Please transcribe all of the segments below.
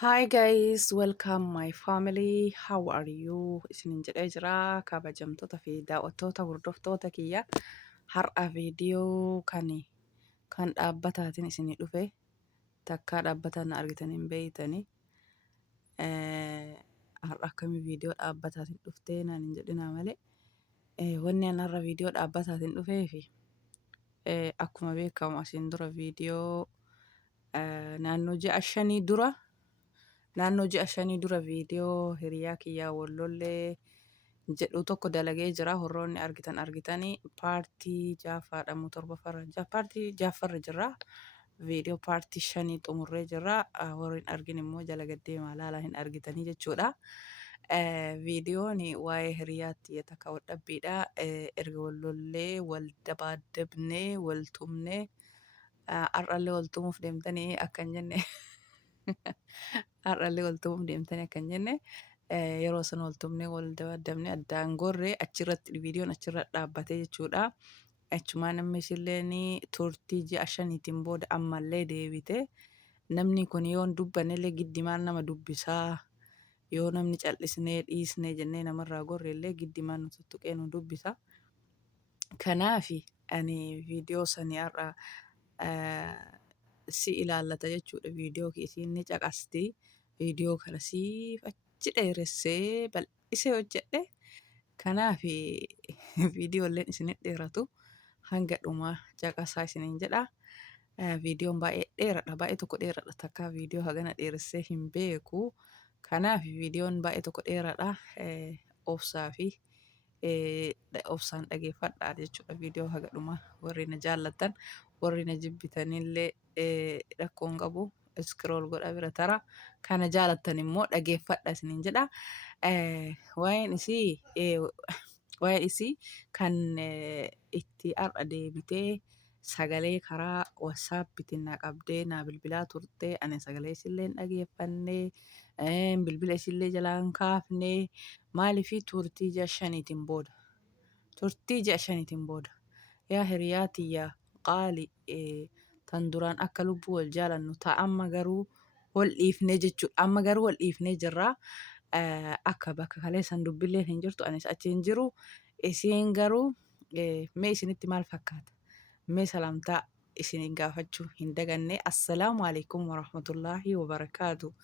Hi guys, welcome my family. How are you? Isinin jedhee jira kabajamtoota fi daawwattoota hordoftoota kiyya. Har'a viidiyoo kan dhaabbataatiin isinii dhufe takkaa dhaabbataan na argitan hin beeytani. Har'a akkamii viidiyoo dhaabbataatiin dhuftee naan hin jedhinaa malee. Wanni ani har'a viidiyoo dhaabbataatiin dhufee fi akkuma beekamu asiin dura viidiyoo naannoo ji'a shanii dura viidiyoo hiriyaa kiyyaa wallollee jedhu tokko dalagee jira. Horroonni argitanii paartii ja'affaadhamu paartii ja'affarra jirra. Viidiyoo paartii shanii xumurree jirra. Warri hin argin immoo jala gaddeemaa laalaa hin argitanii jechuudha. Viidiyoon waa'ee hiriyaatti takka waldhabbiidha. Erga wallollee wal dabaaddabnee wal tumnee har'allee wal tumuuf deemtanii akkan jenne. Har'allee wal tumuuf deemtanii akkan jenne yeroo sana wal tumnee wal dabaaddabnee addaan gorree achirratti viidiyoon achirratti dhaabbatee jechuudha. Achumaan namni ishilleen turtii ji'a shaniitiin booda ammallee deebite. Namni kun yoo hin dubbannellee giddimaan nama dubbisaa. Yoo namni callisnee dhiisnee jennee namarraa gorreellee giddimaan nu tuttuqee nu dubbisa. Kanaafi ani viidiyoo sanii har'a si ilaallata jechuudha. Viidiyoo isiin ni caqasti. Viidiyoo kana siif achi dheeressee bal'isee hojjedhe. Kanaaf viidiyooleen isin dheeratu hanga dhumaa caqasaa isiniin jedha. Viidiyoon baay'ee dheeradha. Baay'ee tokko dheeradha. Takka viidiyoo hagana dheeressee hin beeku. Kanaaf viidiyoon baay'ee tokko dheeradha. Obsaa fi obsaan dhageeffadhaa jechuudha. Viidiyoo haga dhumaa warri na jaallattan warri na jibbitanillee rakkoon qabu. Iskrool godha bira tara. Kana jaalattan immoo dhageeffadha isiniin jedha. Waa'een isii kan itti har'a deebitee sagalee karaa WhatsAppitiin na qabdee na bilbilaa turte. Ani sagalee isillee hin dhageeffannee bilbila isillee jalaan kaafnee maaliifii turtii ji'a shaniitiin booda. Turtii ji'a shaniitiin booda. Yaa hiriyaa tiyya qaali tan duraan akka lubbuu wal jaalannu ta'a amma garuu wal dhiifnee jechuudha. Amma garuu wal dhiifnee jirra. Akka bakka kaleessan dubbilleen hin jirtu anis achi hin jiru. Isiin garuu mee isinitti maal fakkaata? Mee salaamtaa isin gaafachuu hin daganne. Assalaamu alaikum warahmatullaahi wabarakaatu.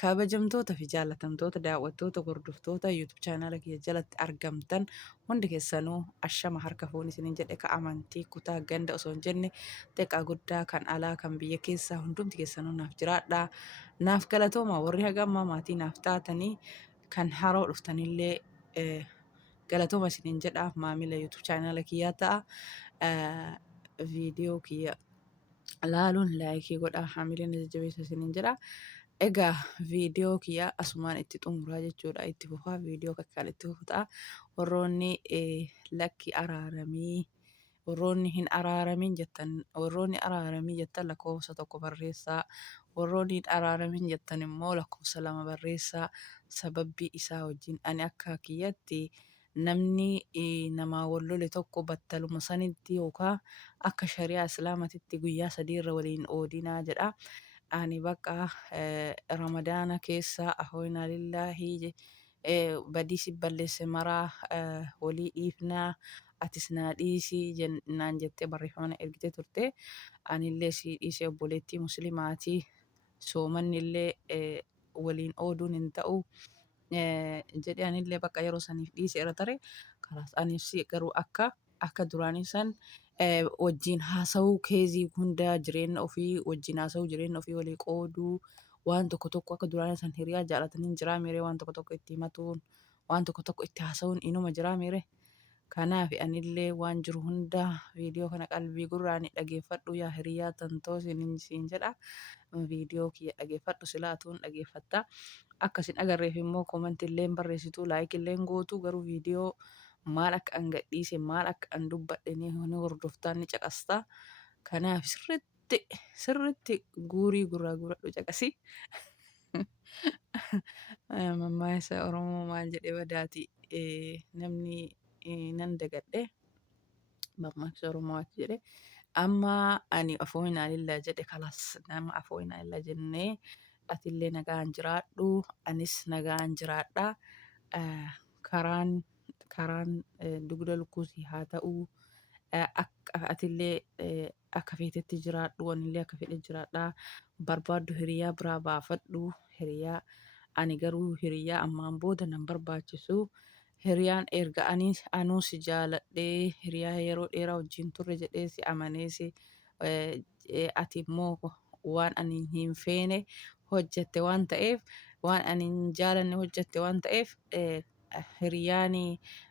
Kabajamtoota fi jaallatamtoota daawwattoota hordoftoota YouTube chaanala kiyya jalatti argamtan hundi keessanuu ashama harka fuun isiniin jedhe ka amantii kutaa ganda osoo hin jenne xiqqaa guddaa kan alaa kan biyya keessaa hundumti keessanuu naaf jiraadha. Naaf galatooma warri haga ammaa maatii naaf taatanii kan haroo dhuftanillee galatooma isiniin jedha. Maamila YouTube chaanala kiyyaa ta'a. Viidiyoo kiyya laaluun laayikii godhaa hamileen jajjabeessa isiniin jedha. Egaa viidiyoo kiyya asumaan itti xumuraa jechuudha. Itti fufaa viidiyoo kakkaan itti fufutaa. Warroonni lakki araaramii warroonni hin araaramin jettan lakkoofsa tokko barreessaa. Warroonni hin araaramin jettan immoo lakkoofsa lama barreessaa. Sababbii isaa wajjin ani akka kiyyatti namni namaa wal lole tokko battaluma sanitti yookaan akka shari'aa islaamatitti guyyaa sadiirra waliin oodinaa jedha. Ani bakka ramadaana keessa ahoyna lillaahi badii si balleesse maraa walii dhiifnaa atis naa dhiisii naan jettee barreeffama ergitee turte. Anillee si dhiisee obboleettii muslimaatii soomanni illee waliin ooduun hin ta'u. Jedhee anillee bakka yeroo saniif dhiisee irra tare. Kanaaf anis garuu akka duraanii san wajjin haasa'uu keezii hunda jireenya ofii wajjin haasa'uu jireenya ofii walii qooduu waan tokko akka duraanii san hiriyaa jaalatanii jiraa miiree waan tokko itti himatuun waan tokko itti haasa'uun inuma jiraa miiree. Kanaaf anillee waan jiru hunda viidiyoo kana qalbii gurraan dhageeffadhu yaa hiriyaa tantoo siin jedha. Viidiyoo kiyya dhageeffadhu silaatuun dhageeffatta. Akkasin agarreef immoo koomantiillee barreessituu laayikillee gootu garuu viidiyoo maal akka an gadhiise maal akka an dubbadhe ni hordoftaan ni caqasta. Kanaaf sirriitti guurii gurraa guuradhu caqasi. Mammaaksa Oromoo maal jedhee badaati namni nan dagadhe. Mammaaksa Oromoo waati jedhe. Amma ani afooyinaa lillaa jedhe kalas nama afooyinaa lillaa jennee atillee nagaan jiraadhu, anis nagaan jiraadha. Karaan dugda lukkuutii haa ta'uu, akka atillee akka feetetti jiraadhu, anillee akka fedhe jiraadha. Barbaaddu hiriyaa biraa baafadhu. Hiriyaa ani garuu hiriyaa ammaan booda nan barbaachisu. Hiriyaan erga anuu si jaaladhee hiriyaa yeroo dheeraa wajjin turre jedhee si amanee ati immoo waan ani hin feene hojjette waan ta'eef, waan ani hin jaalanne hojjette waan ta'eef, hiriyaan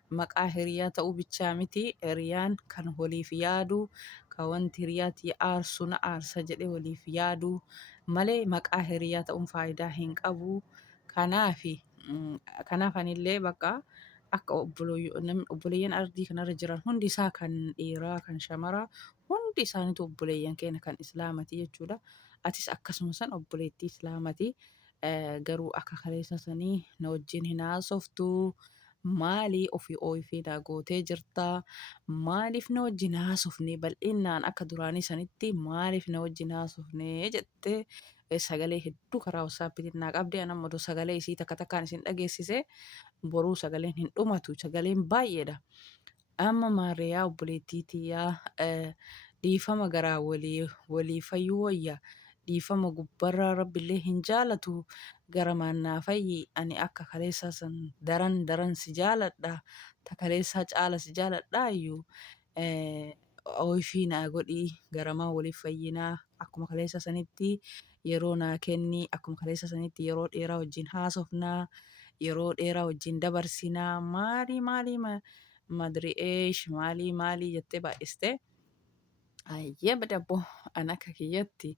maqaa hiriyaa ta'uu bichaa miti. Hiriyaan kan waliif yaadu, kan wanti hiriyaatti aarsu na aarsa jedhee waliif yaadu malee maqaa hiriyaa ta'uun faayidaa hin qabu. Kanaaf anillee bakka akka obboleeyyan ardii kanarra jiran hundi isaa kan dhiiraa kan shamaraa hundi isaaniitu obboleeyyan keenya kan islaamati jechuudha. Atis akkasuma san obboleettii islaamati. Garuu akka kaleessa sanii na wajjin hin haasoftu. Maalii ofii naa gootee jirta? Maaliif na wajjin haasofne bal'innaan akka duraanii sanitti maaliif na wajjin haasofne jettee sagalee hedduu karaa WhatsAppitiin naa qabdee ani ammoo sagalee isii takka takkaan isin dhageessise boruu sagaleen hin dhumatu sagaleen baay'eedha. Amma maariyaa obboleettii tiyyaa dhiifama garaa walii fayyuu wayya. Dhiifama gubbarraa rabbillee hin jaalatu gara maannaa fayyi ani akka kaleessaa san daran si jaaladha. Ta kaleessaa caala si jaaladhaa iyyuu ofii naa godhii garamaa waliif fayyinaa akkuma kaleessa sanitti yeroo naa kenni akkuma kaleessa sanitti yeroo dheeraa wajjin haasofnaa yeroo dheeraa wajjin dabarsinaa maalii madri'eesh maalii jettee baay'iste. Ayyee badabbo an akka kiyyatti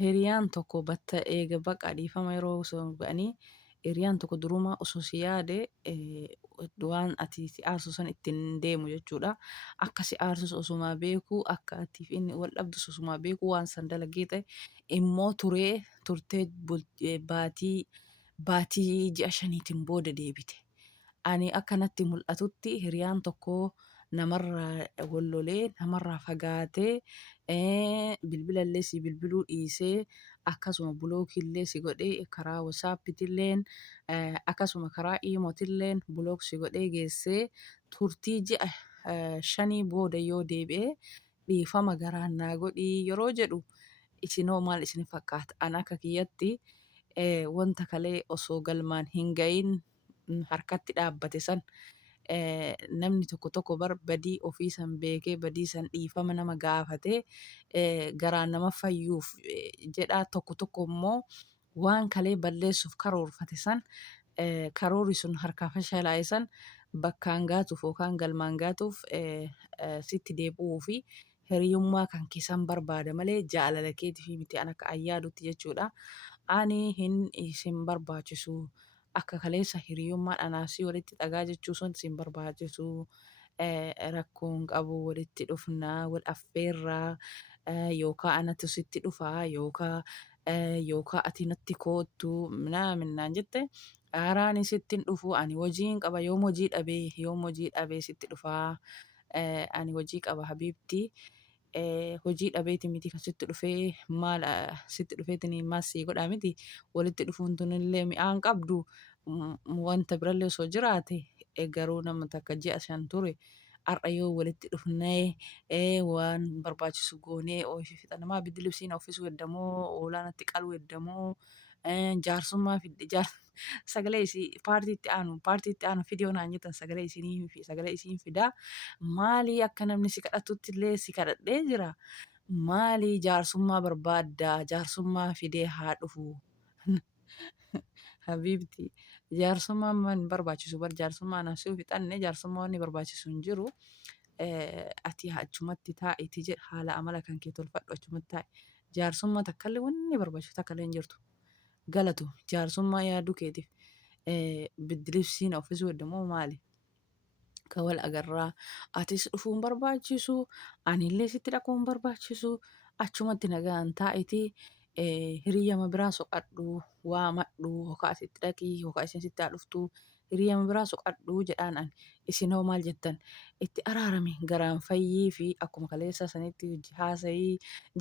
hiriyaan tokko batta eega baqa dhiifama yeroo osoo ba'anii hiriyaan tokko duruma osoo si yaade waan ati si aarsu san ittiin deemu jechuudha. Akka si aarsus osumaa beeku akka atiif inni wal dhabdus osumaa beeku waan san dalagee ta'e immoo turtee baatii ji'a shaniitiin booda deebite. Ani akkanatti mul'atutti hiriyaan tokko namarraa wallolee namarraa fagaatee bilbilallee si bilbiluu dhiisee akkasuma bulookillee si godhee karaa WhatsAppilleen akkasuma karaa iimootilleen bulook si godhee geessee turtii ji'a shanii booda yoo deebi'ee dhiifama garaan naa godhii yeroo jedhu isinoo maal isin fakkaata? An akka kiyyatti wanta kalee osoo galmaan hin ga'iin harkatti dhaabbate san namni tokko badii ofii san beekee badii san dhiifama nama gaafatee garaan nama fayyuuf jedhaa tokko immoo waan kalee balleessuuf karoorfate san karoorri sun harkaa fashalaa'e san bakkaan gaatuuf yookaan galmaan gaatuuf sitti deebi'uu fi hiriyummaa kan keessan barbaada malee jaalala keetii miti an akka ayyaadutti jechuudha. Ani hin isin barbaachisu. Akka kaleessa hiriyummaan anaasii walitti dhagaa jechuu sun isin barbaachisu. Rakkoon qabu walitti dhufnaa wal affeerraa yookaan anatu sitti dhufaa yookaan ati natti koottu minaan jette haaraan sittin dhufu ani hojiin qaba yoom hojii dhabee sitti dhufaa. Ani hojii qaba habiibti. Hojii dhabeeti miti kan sitti dhufee maal sitti dhufeetiin maal sii godhaa miti walitti dhufuun tunillee mi'aan qabdu wanta birallee osoo jiraate garuu nama takka ji'a shan ture har'a yoo walitti dhufnee waan barbaachisu goonee ofii fixa namaa biddi libsiin uffisuu heddamoo oolaanatti qaluu heddamoo jaarsummaa fidde sagalee isii paartiitti aanu fidiyoo naan jettan sagalee isiin fidaa maalii akka namni si kadhatutti illee si kadhadhee jira maalii jaarsummaa barbaaddaa jaarsummaa fidee haa dhufu. Habiibti jaarsummaan man barbaachisu bar jaarsummaa naasii fixanne jaarsummaa wanni barbaachisu hin jiru. Ati achumatti taa'iti jedha haala amala kan kee tolfadhu achumatti taa'i jaarsummaa takkallee wanni barbaachisu takkallee hin jirtu. Galatu jaarsummaa yaaduu keetiif biddilibsiin uffisuu heddamoo maali? Ka wal agarraa atis dhufuun barbaachisu anillee sitti dhaquun barbaachisu achumatti nagaan taa'iti hiriyyama biraa soqadhu waamadhu hokaa asitti dhaqii hokaa isin sitti haa dhuftu hiriyyama biraa soqadhu jedhaan ani isin hoo maal jettan itti araarame garaan fayyii fi akkuma kaleessa sanitti hojii haasa'ii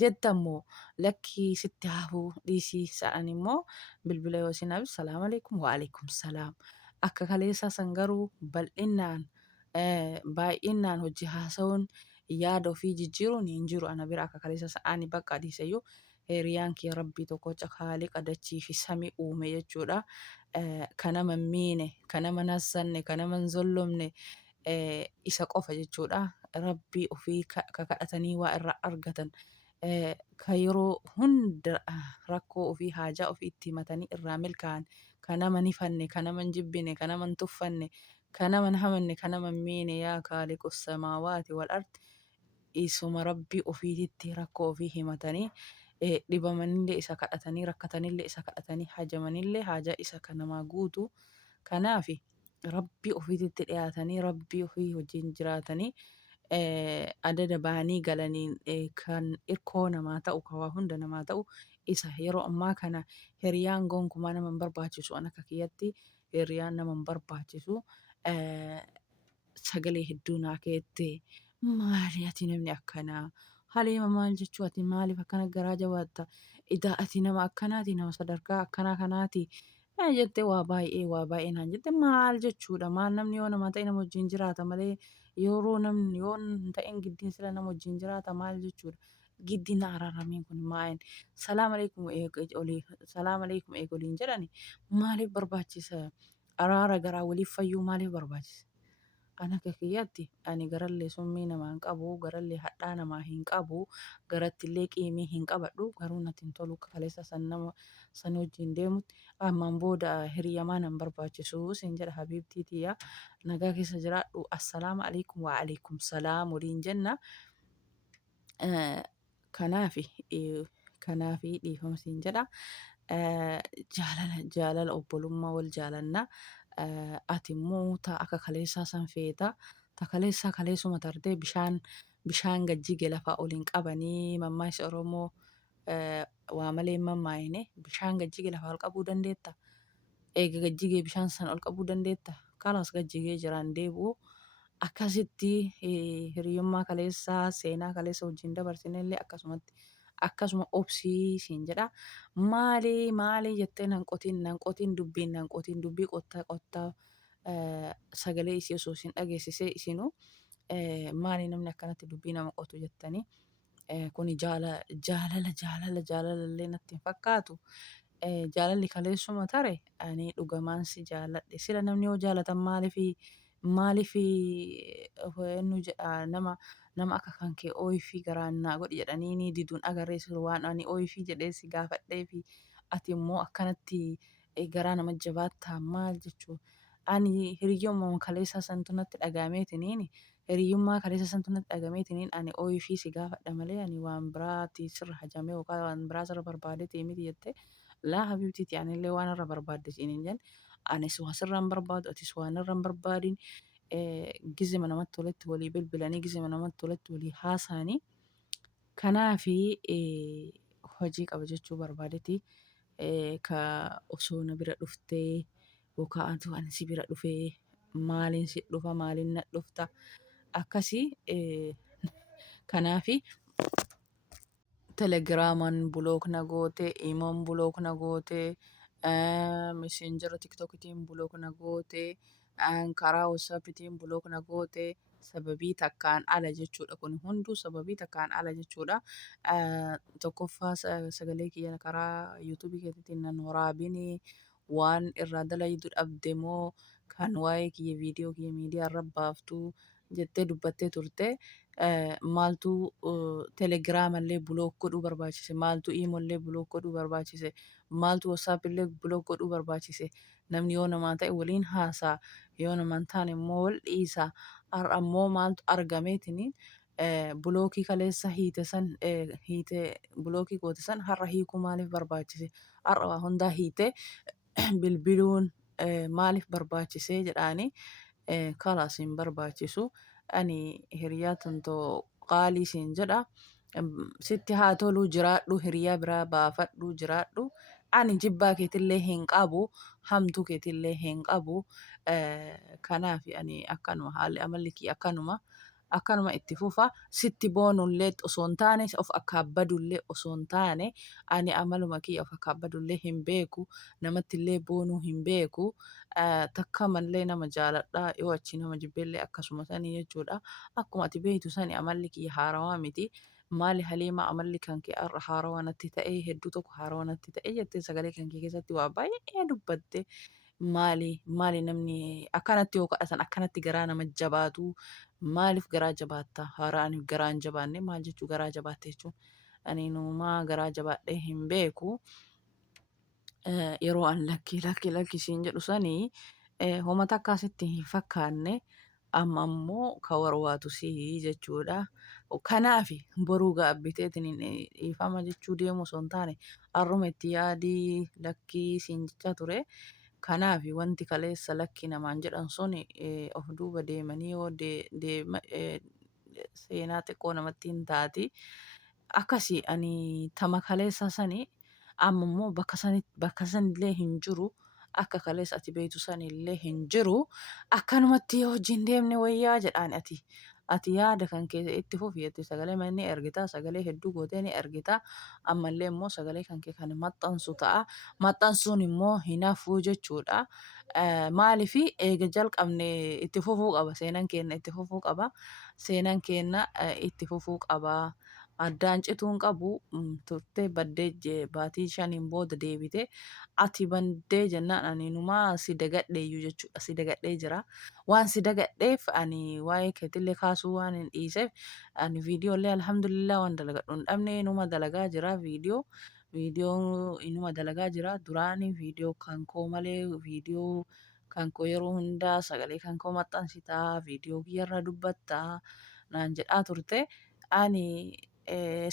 jettammoo lakkii sitti haafuu dhiisii sa'an immoo bilbila yoo isin hafu salaam alaikum wa alaikum salaam akka kaleessa san garuu bal'innaan baay'inaan hojii haasa'uun yaada ofii jijjiiruun hin jiru ana bira akka kaleessa sa'aani bakka dhiisayyuu hiriyaan kee rabbii tokkocha haaliqa dachii fi samii uume jechuudha. Kanama miine, kanama nassanne, kanama hin zollomne isa qofa jechuudha. Rabbii ofii kadhatanii waa irraa argatan. Ka yeroo hunda rakkoo ofii haajaa ofii itti himatanii irraa milkaa'an kanama ni fanne, kanama hin jibbine, kanama hin tuffanne, kanama hin hamanne, kanama hin miine yaa kaaliqu samaawaati wal ardi. Isuma rabbii ofiititti rakkoo ofii himatanii dhibamanillee isa kadhatanii rakkatanillee isa kadhatanii hajamanillee haajaa isa kan namaa guutu kanaaf rabbii ofiititti dhiyaatanii rabbii ofii wajjin jiraatanii adada ba'anii galaniin kan irkoo namaa ta'u kawaa hunda namaa ta'u isa yeroo ammaa kana hiriyaan gonkumaa nama hin barbaachisu an akka kiyyatti hiriyaan nama hin barbaachisu sagalee hedduu naa keettee maali ati namni akkanaa Haliima maal jechuu ati maaliif akkana garaa jabaatta idaa ati nama akkanaati nama sadarkaa akkanaa kanaati jettee waa baay'ee naan jette maal jechuudha maal namni yoo nama ta'e nama wajjin jiraata malee yeroo namni yoo hin ta'in giddiin sila nama wajjin jiraata maal jechuudha giddiin araaramiin kun maa'in salaam alaikum eegoliin jedhani maaliif barbaachisa araara garaa waliif fayyuu maaliif barbaachisa ana akka kiyyaatti ani garallee summii namaa hin qabu garallee hadhaa namaa hin qabu garattillee qiimii hin qabadhu garuu natti hin tolu akka kaleessa san nama san wajjin deemutti ammaan booda hiriyamaa nan barbaachisu siin jedha habiibtii tiyya nagaa keessa jiraadhu assalaamu alaikum wa alaikum salaam waliin jenna kanaafi dhiifama siin jedha jaalala obbolummaa wal jaalannaa ati immoo ta'a akka kaleessaa san feeta ta kaleessaa kaleessuma tartee bishaan gajjige lafaa oliin qabanii mammaaksa Oromoo waa malee mammaayine bishaan gajjige lafaa ol qabuu dandeetta eega gajjigee bishaan san ol qabuu dandeetta kanas gajjigee jiraan deebi'u akkasitti hiriyyummaa kaleessaa seenaa kaleessa wajjin dabarsinellee akkasuma obsii siin jedha maali jettee nan qotiin dubbii qottaa sagalee isii osoo isin dhageessisee isinuu maali namni akkanatti dubbii nama qotu jettanii kuni jaalallee natti hin fakkaatu jaalalli kaleessuma tare ani dhugamaan si jaaladhe sila namni yoo jaalatan maaliif nu jedha nama akka kan kee ooyifii garaan naa godhi jedhanii ni diduun agarreessu waan ani ooyifii jedhee si gaafadhee fi ati immoo akkanatti garaa nama jabaattaa maal jechuu ani hiriyyummaa kaleessa santu natti dhagameetiniin hiriyyummaa kaleessa santu natti dhagameetiniin ani ooyifii si gaafadha malee ani waan biraati sirra hajamee yookaan waan biraa sirra barbaadee miti jettee laa habiibtiiti anillee waan irra barbaadde siiniin jenna anis waan sirra hin barbaadu atis waan irra hin barbaadin gizima namatti toletti walii bilbilanii gizima namatti toletti walii haasa'anii kanaafi hojii qaba jechuu barbaadeeti ka osoo na bira dhuftee yookaan ani si bira dhufee maaliin si dhufa maaliin na dhufta akkasii kanaafi telegiraaman bulook na goote imoon bulook na goote messenjera tiktokitiin bulook na goote karaa watsaapitiin bulook na goote sababii takkaan ala jechuudha kun hunduu sababii takkaan ala jechuudha tokkoffaa sagalee kiyya karaa yuutuubii keessatti nan waraabini waan irraa dalaydu dhabde moo kan waa'ee kiyya viidiyoo kiyya miidiyaa irra baaftu jettee dubbattee turte maaltu telegiraamallee bulook godhuu barbaachise maaltu iimollee bulook godhuu barbaachise maaltu watsaappillee bulook godhuu barbaachise namni yoo namaa ta'e waliin haasaa yoo namaan taane immoo wal dhiisa ammoo maaltu argameetiniin bulookii kaleessa hiite bulookii goote san har'a hiikuu maaliif barbaachise har'a waa hundaa hiite bilbiluun maaliif barbaachisee jedhaanii kalaas hin barbaachisu ani hiriyaa tantoo qaalii siin jedha sitti haa toluu jiraadhu, hiriyaa biraa baafadhu jiraadhu. Ani jibbaa keetillee hin qabu, hamtuu keetillee hin qabu. Kanaaf ani akkanuma haalli amalli kiyya akkanuma itti fufa. Sitti boonullee osoo hin taane of akkaabbadullee osoo hin taane ani amaluma kiyya of akkaabbadullee hin beeku. Namattillee boonuu hin beeku. Takka mallee nama jaaladhaa yoo achi nama jibbeellee akkasuma sanii jechuudha. Akkuma ati beektu sani amalli kiyya haarawaa miti. Maali Haliimaa amalli kan kee har'a haarawaa natti ta'e hedduu tokko haarawaa natti ta'e jettee sagalee kan kee keessatti waa baay'ee dubbatte. Maali namni akkanatti yoo kadhatan akkanatti garaa nama jabaatu maaliif garaa jabaatta? Haaraan garaa hin jabaanne maal jechuu garaa jabaatte jechuun? Ani numaa garaa jabaadhee hin beeku. Yeroo an lakki siin jedhu sanii homa takka asitti hin fakkaanne amma ammoo ka warwaatu sii jechuudha. Kanaafi boruu gaabbiteetiin dhiifama jechuu deemu osoo hin taane har'uma itti yaadii lakkii siin jechaa ture. Kanaafi wanti kaleessa lakki namaan jedhan sun of duuba deemanii yoo seenaa xiqqoo namatti hin taati. Akkasii ani tama kaleessa sanii amma immoo bakka sanillee hin jiru. Akka kaleessa ati beektu sanillee hin jiru. Akkanumatti yoo wajjin deemne wayyaa jedhaan ati yaada kan kee itti fufi jettee sagalee manni ergita sagalee hedduu gootee ni ergita. Ammallee immoo sagalee kan kee kan maxxansu ta'a. Maxxansuun immoo hin hafuu jechuudha. Maaliif eega jalqabne itti fufuu qaba seenaan keenya itti fufuu qaba. Seenaan keenya itti fufuu qaba. Addaan cituun qabu turtee baddee baatii 5 booda deebite ati baddee jennaan ani numaa si dagadheeyyuu jechuudha. Si dagadhee jira. Waan si dagadheef ani waa'ee keetillee kaasuu waan hin dhiiseef ani viidiyoolee alhamdulillah waan dalagadhu hin dhabne numa dalagaa jira viidiyoo inuma dalagaa jira. Duraanii viidiyoo kan koo malee viidiyoo kan koo yeroo hundaa sagalee kan koo maxxansitaa viidiyoo kiyyarra dubbattaa naan jedhaa turte. Ani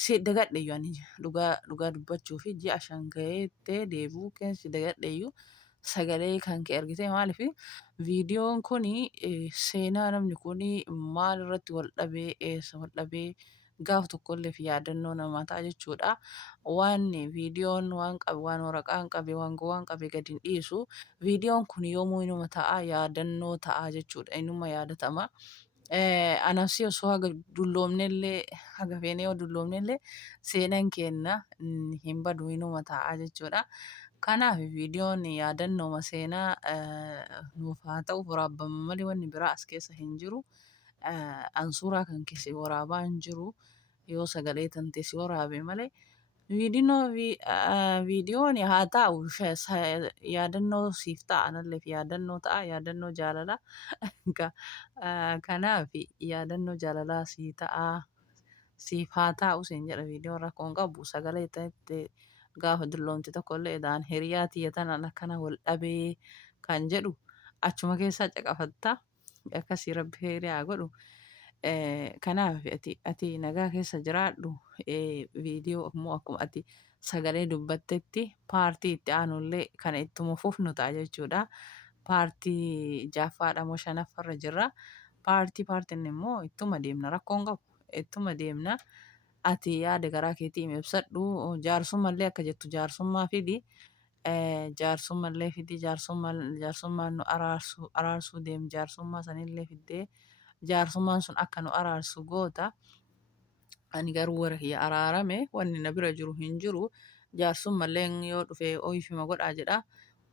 si dagadheeyyuu ani dhugaa dubbachuu fi ji'a 5 gaheettee deebi'uu keessi dagadheeyyuu sagalee kan kee ergite maaliif viidiyoon kuni seenaa namni kuni maal irratti wal dhabee eessa wal dhabee gaaf tokkollee fi yaadannoo namaa ta'a jechuudha. Waan viidiyoon waan qabe waan waraqaan qabe waan gowwaan qabe gadi hin dhiisu. Viidiyoon kun yoomuu inuma ta'a yaadannoo ta'a jechuudha. Inuma yaadatama. Anasi osoo haga dulloomnellee haga feenee yoo dulloomnellee seenaan keenya hin badu inuma ta'a jechuudha. Kanaaf viidiyoon yaadannooma seenaa nuuf haa ta'u waraabama malee wanni biraa as keessa hin jiru. An suuraa kan kee si waraabaa hin jiru. Yoo sagalee tantee si waraabe malee viidiyoon haa ta'u yaadannoo siif ta'a analleef yaadannoo ta'a yaadannoo jaalalaa. Kanaaf yaadannoo jaalalaa sii ta'a siif haa ta'u siin jedha viidiyoon rakkoon qabu sagalee ta'e gaafa dulloomte tokkollee edaan hiriyaa tiyya tanaan akkana wal dhabee kan jedhu achuma keessaa caqafatta akkasii rabbi hiriyaa godhu. Kanaaf ati nagaa keessa jiraadhu viidiyoo immoo akkuma ati sagalee dubbattetti paartii itti aanullee kana ittuma fufnu ta'a jechuudha. Paartii ja'affaadha moo 5ffaarra jirra. Paartiin immoo ittuma deemna rakkoon qabu ittuma deemna. Ati yaada garaa keetii ibsadhu jaarsummallee akka jettu jaarsummaa fidi. Jaarsummallee fidi jaarsummaan nu araarsuu deemu jaarsummaa sanillee fiddee jaarsummaan sun akka nu araarsu goota. Ani garuu warra kiyya araarame wanni na bira jiru hin jiru. Jaarsummallee yoo dhufe ooyifima godhaa jedha.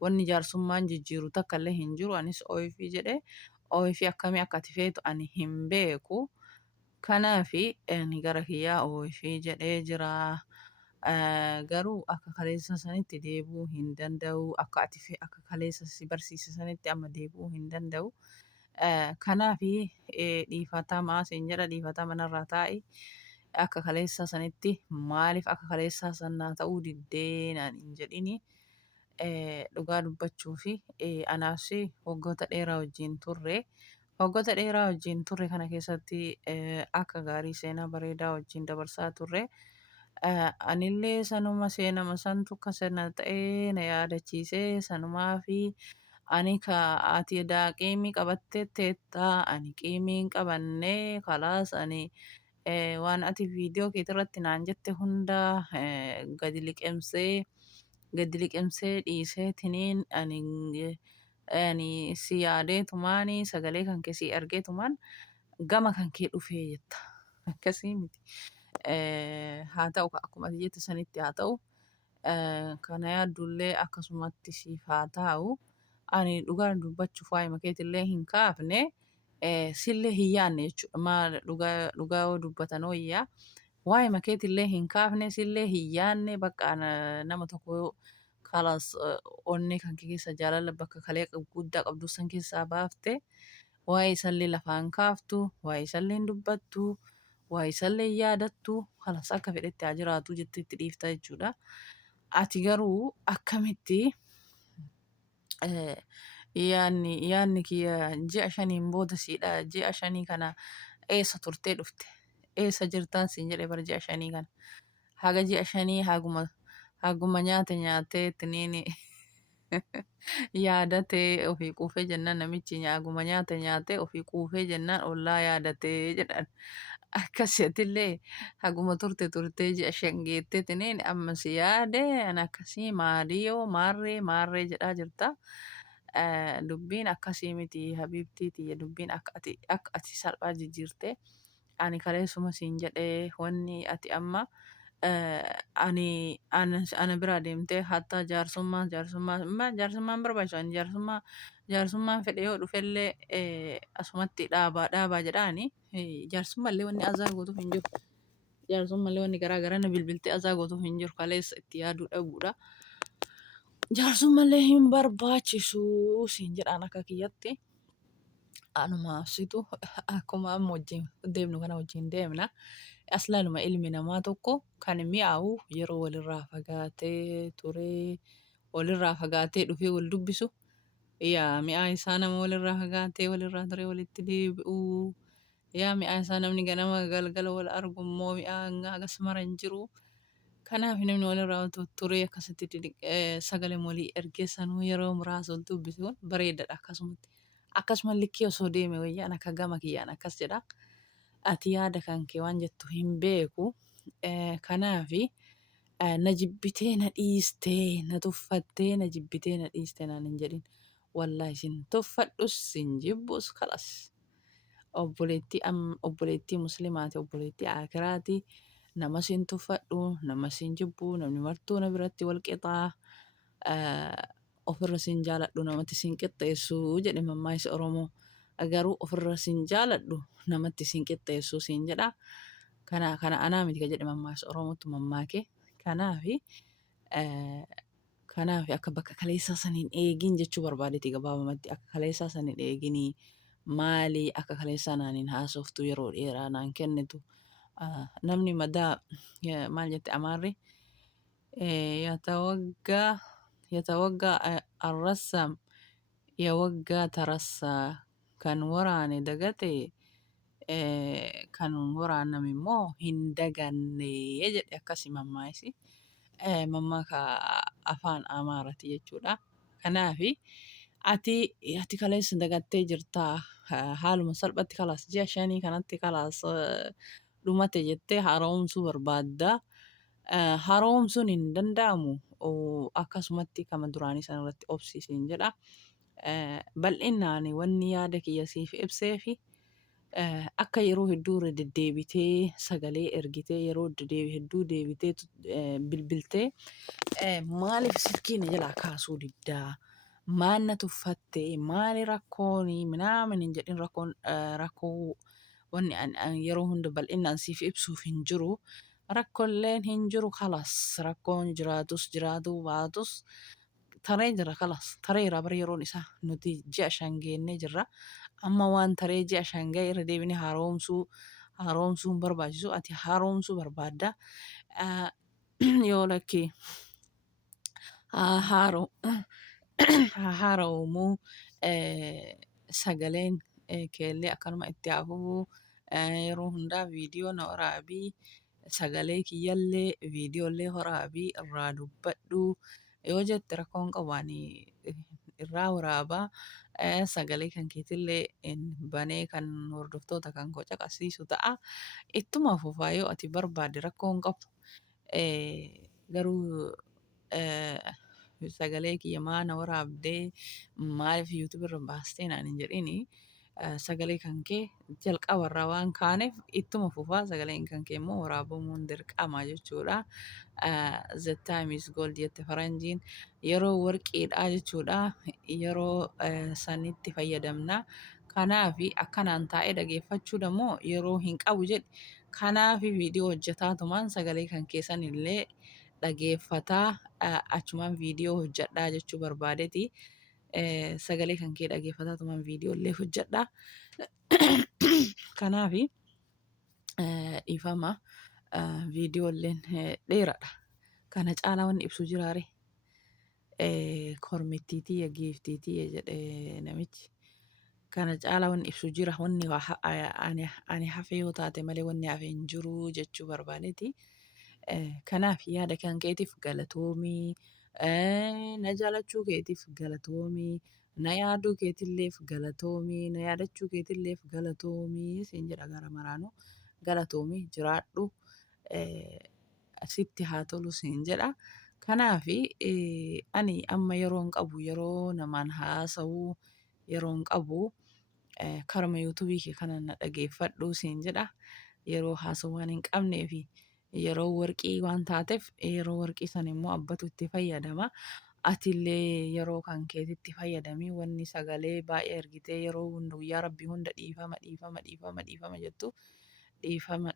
Wanni jaarsummaan jijjiiru takkallee hin jiru. Anis ooyifii jedhee ooyifii akkamii akka ati feetu ani hin beeku. Kanaafi ani gara kiyyaa ooyifii jedhee jira. Garuu akka kaleessa sanitti deebi'uu hin danda'u. Akka kaleessa si barsiise sanitti amma deebi'uu hin danda'u. Kanaafi dhiifatamaa siin jedha dhiifatama narraa taa'i. Akka kaleessa sanitti maaliif akka kaleessaa sanaa ta'uu diddee naan hin jedhini. Dhugaa dubbachuu fi anaaf waggoota dheeraa wajjin turre. Waggoota dheeraa wajjin turre kana keessatti akka gaarii seenaa bareedaa wajjin dabarsaa turre. Anillee sanuma seenama santu akka sana ta'ee na yaadachiisee sanumaa fi ani ati qiimii qabattee teettaa ani qiimii hin qabannee kalaas ani waan ati viidiyoo keetirratti naan jette hunda gadi liqimsee dhiiseetiniin ani si yaadeetumaani sagalee kan kee si argeetumaan gama kan kee dhufee jetta. Akkasii miti. Haa ta'u akkuma ati jette sanitti haa ta'u. Kana yaaddullee akkasumatti siif haa ta'u. Ani dhugaa dubbachuuf waa'ee makeetillee hin kaafne sillee hin yaadne jechuudha. Maal dhugaa yoo dubbatan wayyaa waa'ee makeetillee hin kaafne sillee hin yaadne bakka nama tokko kalaas onnee kan kee keessa jaalala bakka kalee guddaa qabdu san keessaa baafte waa'ee isallee lafaan kaaftu waa'ee isallee hin dubbattu waa'ee isallee hin yaadattu kalaas akka fedhetti haa jiraatu jettee itti dhiifta jechuudha. Ati garuu akkamitti yaanni kiyya ji'a shaniin booda siidha. Ji'a shanii kana eessa turtee dhufte? Eessa jirtaan siin jedhee bara ji'a shanii kana? Haga ji'a shanii haguma nyaate nyaateetiniin yaadatee ofii quufee jennaan namichi haguma nyaate ofii quufee jennaan ollaa yaadatee jedhan. Akkasitillee haguma turtee ji'a shan geetteetiniin amma si yaade ani akkasii maaliyyoo maarree jedhaa jirta. Dubbiin akkasii miti habiibtii tiyya dubbiin akka ati salphaa jijjiirte ani kaleessuma siin jedhee wanni ati amma ana biraa deemtee hatta jaarsummaan barbaachisu ani jaarsummaan fedhe yoo dhufellee asumatti dhaabaa jedhaani jaarsummallee wanni azaa gootuuf hin jiru. Jaarsummallee wanni garaa gara na bilbiltee azaa gootuuf hin jiru kaleessa itti yaaduu dhabuudha. Jaarsummallee hin barbaachisu siin jedhaan akka kiyyatti. Anuma situ akkuma amma wajjin deemnu kana wajjin deemna. Aslaaluma ilmi namaa tokko kan mi'aawu yeroo walirraa fagaatee turee walirraa fagaatee dhufee wal dubbisu. Yaa mi'aa isaa nama walirraa fagaatee walirraa turee walitti deebi'u. Yaa mi'aa isaa namni ganama galgala wal argu immoo mi'aa hagas mara hin jiru. Kanaaf namni walirraa turee akkasitti sagalee walii ergee sanuu yeroo muraasa wal dubbisuun bareedaadha akkasumatti. Akkasuma likkii osoo deeme wayyaan akka gama kiyyaan akkas jedha. Ati yaada kan kee waan jettu hin beeku. Kanaafi na jibbitee na dhiistee na tuffattee na jibbitee na dhiistee naan hin jedhin. Wallaahi sin tuffadhus sin jibbus kalas. Obboleettii musliimaati obboleettii akiraati. Nama sin tuffadhu nama sin jibbu namni martuu na biratti wal qixaa. Ofirra sin jaaladhu namatti sin qixxeessu jedhe mammaaksi Oromoo. Garuu ofirra sin jaaladhu namatti sin qixxeessu siin jedha. Kana anaa miti ka jedhe mammaaksi Oromootu mammaake. Kanaafi akka bakka kaleessaa saniin eegin jechuu barbaadeeti gabaabumatti akka kaleessaa saniin eeginii maalii akka kaleessaa naaniin haasoftu yeroo dheeraa naan kennitu. Namni madaa maal jette amaarri yatawaggaa arrassam yawaggaa tarassaa kan waraane dagate kan waraaname immoo hin daganne jedhe akkasi mammaaksi. Mammaaka afaan Amaaraati jechuudha. Kanaafi ati kaleessa dagattee jirtaa haaluma salphatti kalaas ji'a shanii kanatti kalaas dhumate jettee haaromsuu barbaadda. Haaromsuun hin danda'amu akkasumatti kama duraanii sanarratti obsiisiin jedha. Bal'inaan wanni yaada kiyya siif ibsee fi akka yeroo hedduu irra deddeebitee sagalee ergitee yeroo hedduu deebitee bilbiltee maaliif silkiina jalaa kaasuu diddaa? Maal na tuffattee maali rakkoonii minaamin hin jedhin rakkoo wanni yeroo hunda bal'inaan siif ibsuuf hin jiru. Rakkoolleen hin jiru kalas rakkoon jiraatu baatus taree jira kalas tareera bara yeroon isaa nuti ji'a shan geennee jirra. Amma waan taree ji'a shan ga'e irra deebinee haaromsuun barbaachisu ati haaromsuu barbaadda. Yoo lakkii haaromuu sagaleen keellee akkanuma itti hafuu yeroo hundaa viidiyoo na waraabii sagalee kiyyallee viidiyoollee waraabii irraa dubbadhu yoo jette rakkoon qabu ani irraa waraabaa sagalee kan keetillee banee kan hordoftoota kan koo caqasiisu ta'a. Ittuma fufaa yoo ati barbaadde rakkoo hin qabu. Garuu sagalee kiyya maana waraabdee maaliif yuutuub irra baastee naan hin jedhini. Sagalee kan kee jalqabarraa waan kaaneef ittuma fufaa sagaleen kan kee immoo waraabamuun dirqama jechuudha. The time is gold jette faranjiin yeroo warqiidha jechuudha. Yeroo sanitti fayyadamna. Kanaafi akkanaan taa'ee dhageeffachuu dammoo yeroo hin qabu jedhe. Kanaafi viidiyoo hojjetaatumaan sagalee kan keessan illee dhageeffataa achumaan viidiyoo hojjedhaa jechuu barbaadeeti. Sagalee kan kee dhageeffataatumaan viidiyoo illee hojjedhaa. Kanaafi dhiifama viidiyoo illeen dheeradha. Kana caalaa wanni ibsu jiraare kormittiitii giiftiitii jedhe namichi. Kana caalaa wanni ibsu jira wanni ani hafe yoo taate malee wanni hafe hin jiru jechuu barbaadeeti. Kanaaf yaada kan keetiif galatoomii na jaalachuu keetiif galatoomii na yaaduu keetilleef galatoomii na yaadachuu keetilleef galatoomii siin jedha gara maraanuu galatoomii jiraadhu sitti haa tolu siin jedha. Kanaafi ani amma yeroon qabu yeroo namaan haasa'uu yeroon qabu karma yuutuubii kee kana na dhageeffadhu siin jedha. Yeroo haasa'uu waan hin qabneefi yeroo warqii waan taateef yeroo warqii sana immoo abbatu itti fayyadama. Atillee yeroo kan keetitti fayyadamii wanni sagalee baay'ee ergitee yeroo hunda guyyaa rabbii hunda dhiifama jettu dhiifama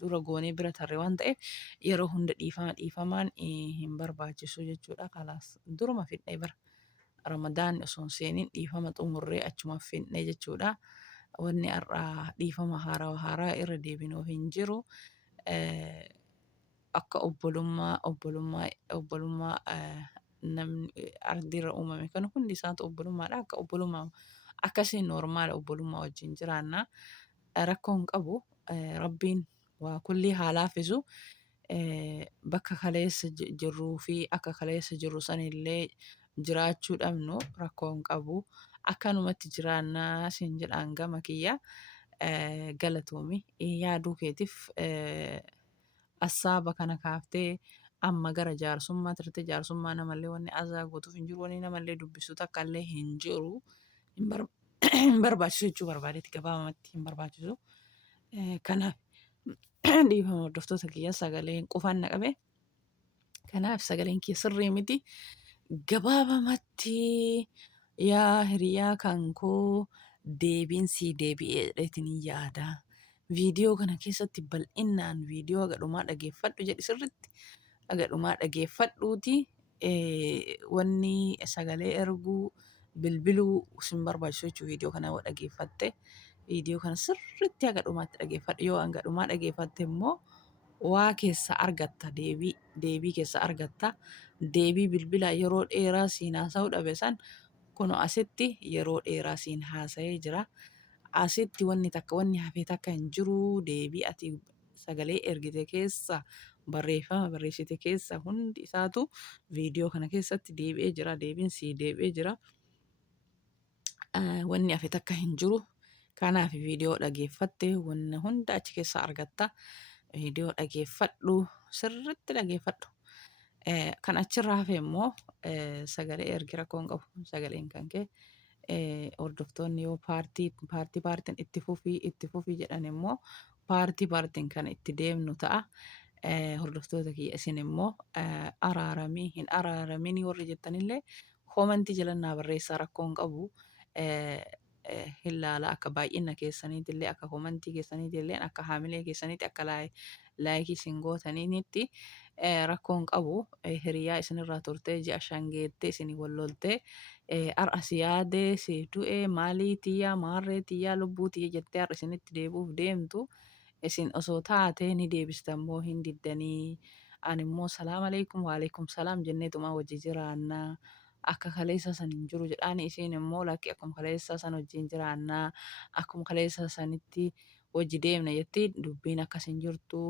dura goonee bira tarre waan ta'eef yeroo hunda dhiifamaan hin barbaachisu jechuudha. Kalaas duruma fidhee bara ramadaan osoo hin seeniin dhiifama xumurree achuma fidhee jechuudha. Wanni har'aa dhiifama haaraa irra deebinuuf hin jiru. Akka obbolummaa namni ardiirra uumame kan hundi isaatu obbolummaadha. Akka obbolummaa akkasiin noormaala obbolummaa wajjin jiraanna. Rakkoo hin qabu. Rabbiin waa kulli haa laaffisu. Bakka kaleessa jirruu fi akka kaleessa jirru sanillee jiraachuu dhabnu rakkoo hin qabu. Akkanumatti jiraannaa siin jedhaan gama kiyya. Galatoomi yaaduu keetiif assaaba kana kaaftee amma gara jaarsummaa turte jaarsummaa namallee wanni azaa gootuuf hin jiru wanni namallee dubbisu takka illee hin jiru. Hin barbaachisu jechuu barbaadeeti gabaabumatti hin barbaachisu. Kanaaf dhiifama hordoftoota kiyya sagaleen qufaan na qabe. Kanaaf sagaleen kiyya sirrii miti. Gabaabumatti yaa hiriyaa kan koo deebiinsii deebi'ee jedheetiin yaada. Viidiyoo kana keessatti bal'inaan viidiyoo hagadhumaa dhageeffadhu jedhi sirritti hagadhumaa dhageeffadhuuti wanni sagalee erguu bilbiluu sin barbaachisu jechuudha. Viidiyoo kana yoo dhageeffatte viidiyoo kana sirritti hagadhumaatti dhageeffadhu yoo hagadhumaa dhageeffatte immoo waa keessa argatta deebii keessa argatta. Deebii bilbilaa yeroo dheeraa siin haasa'uu dhabe san kun asitti yeroo dheeraa siin haasa'ee jira. Asitti wanni hafee takka hin jiru deebii ati sagalee ergite keessa barreeffama barreessite keessa hundi isaatu viidiyoo kana keessatti deebi'ee jira. Deebiin sii deebi'ee jira. Wanni hafe takka hin jiru. Kanaaf viidiyoo dhageeffatte wanna hunda achi keessa argatta. Viidiyoo dhageeffadhu sirritti dhageeffadhu. Kan achirraa hafe immoo sagalee ergi rakkoo hin qabu. Sagaleen kan kee hordoftoonni yoo paartiin itti fufii jedhan immoo paartiin kan itti deemnu ta'a. Hordoftoota kiyya isin immoo araaramii hin araaramin warri jettanillee koomentii jalannaa barreessaa rakkoo hin qabu. Hin laala akka baay'ina keessaniitillee akka koomentii keessaniitillee akka haamilee keessaniitti akka laayikii isin gootaniinitti rakkoo hin qabu. Hiriyaa isinirraa turtee ji'a shan geettee isin walloltee har'a si yaadee si du'ee maalii tiyyaa maarree tiyyaa lubbuu tiyya jettee har'a isinitti deebuuf deemtu. Isin osoo taatee ni deebistan moo hin diddanii. Ani immoo salaam aleikum waaleekum salaam jenneetuma wajji jiraannaa. Akka kaleessa san hin jiru jedhaan isiin immoo lakki akkuma kaleessa san wajjin jiraannaa. Akkuma kaleessa sanitti wajji deemna jetti dubbiin akkas hin jirtu.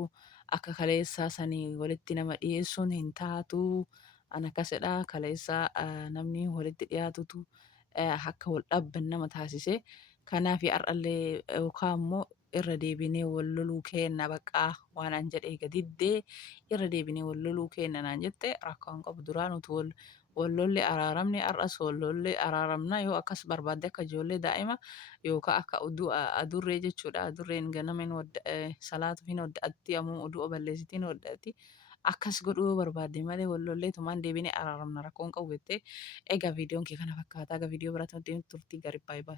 Akka kaleessa sanii walitti nama dhiyeessuun hin taatu. Ana akkasidha kaleessa namni walitti dhiyaatutu akka wal dhaabban nama taasise. Kanaaf har'allee yookaan immoo irra deebinee wal loluu keenna baqaa waan an jedhee gadiddee irra deebinee wal loluu keenna naan jette rakkoo hin qabu duraan utuu wal lollee araaramne har'as wal lollee araaramna yoo akkas barbaadde akka ijoollee daa'ima yookaan akka adurree jechuudha. Adurreen ganama salaatu hin odda'atti ammoo du'a balleessitiin odda'atti. Akkas godhuu yoo barbaadde malee wal lollee tumaan deebinee araaramna rakkoo hin qabu jettee. Egaa viidiyoon kee kana fakkaata. Egaa viidiyoo biraatti turtii gaarii baay'ee baay'ee.